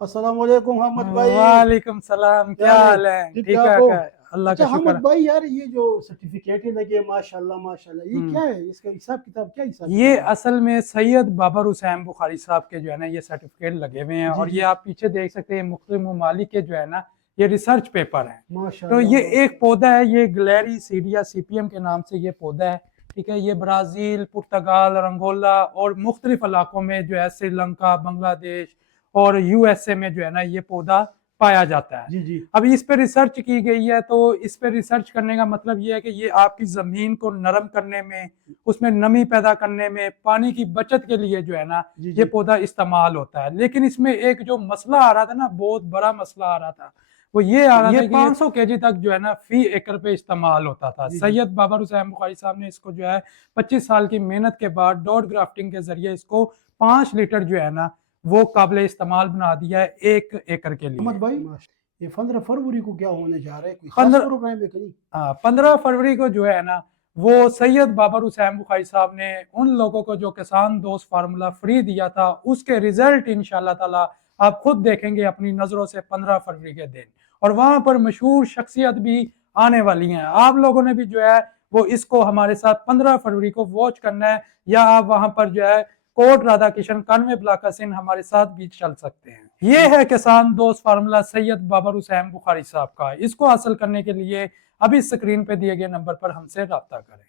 السلام علیکم حمد بھائی، وعلیکم السلام، کیا حال ہے؟ ٹھیک ٹھیک ٹھاک ہے ہو؟ اللہ اچھا کا شکر حمد بھائی یار، یہ جو سرٹیفکیٹ لگے ماشاءاللہ ماشاءاللہ، یہ کیا ہے؟ اس کا حساب کتاب کیا حساب یہ کتاب ہے؟ اصل میں سید بابر حسین بخاری صاحب کے جو ہے نا یہ سرٹیفکیٹ لگے ہوئے ہیں، اور یہ آپ پیچھے دیکھ سکتے ہیں مختلف ممالک کے جو ہے نا یہ ریسرچ پیپر ہیں۔ تو ماشاءاللہ یہ ایک پودا ہے، یہ گلیری سیڈیا سی پی ایم کے نام سے یہ پودا ہے، ٹھیک ہے۔ یہ برازیل، پرتگال، انگولا اور مختلف علاقوں میں جو ہے سری لنکا، بنگلہ دیش اور یو ایس اے میں جو ہے نا یہ پودا پایا جاتا ہے۔ جی جی اب اس پہ ریسرچ کی گئی ہے، تو اس پہ ریسرچ کرنے کا مطلب یہ ہے کہ یہ آپ کی زمین کو نرم کرنے میں، اس میں نمی پیدا کرنے میں، پانی کی بچت کے لیے جو ہے نا جی یہ پودا استعمال ہوتا ہے۔ لیکن اس میں ایک جو مسئلہ آ رہا تھا نا، بہت بڑا مسئلہ آ رہا تھا، وہ یہ آ رہا تھا کہ 500 کے جی تک جو ہے نا فی ایکڑ پہ استعمال ہوتا تھا۔ سید بابر حسین بخاری صاحب نے اس کو جو ہے 25 سال کی محنت کے بعد ڈاٹ گرافٹنگ کے ذریعے اس کو 5 لیٹر جو ہے نا وہ قابل استعمال بنا دیا ہے 1 ایکڑ کے لیے۔ حمد بھائی یہ 15 فروری کو کیا ہونے جا رہا ہے؟ کوئی خاص پروگرام ہے کہیں؟ 15 فروری کو جو ہے نا وہ سید بابر حسین بخاری صاحب نے ان لوگوں کو جو کسان دوست فارمولا فری دیا تھا، اس کے ریزلٹ انشاءاللہ تعالی آپ خود دیکھیں گے اپنی نظروں سے 15 فروری کے دن، اور وہاں پر مشہور شخصیت بھی آنے والی ہیں۔ آپ لوگوں نے بھی جو ہے وہ اس کو ہمارے ساتھ 15 فروری کو واچ کرنا ہے، یا آپ وہاں پر جو ہے کوٹ رادھا کشن کانوے بلاک سن ہمارے ساتھ بھی چل سکتے ہیں۔ یہ ہے کسان دوست فارمولا سید بابر حسین بخاری صاحب کا۔ اس کو حاصل کرنے کے لیے ابھی سکرین پہ دیے گئے نمبر پر ہم سے رابطہ کریں۔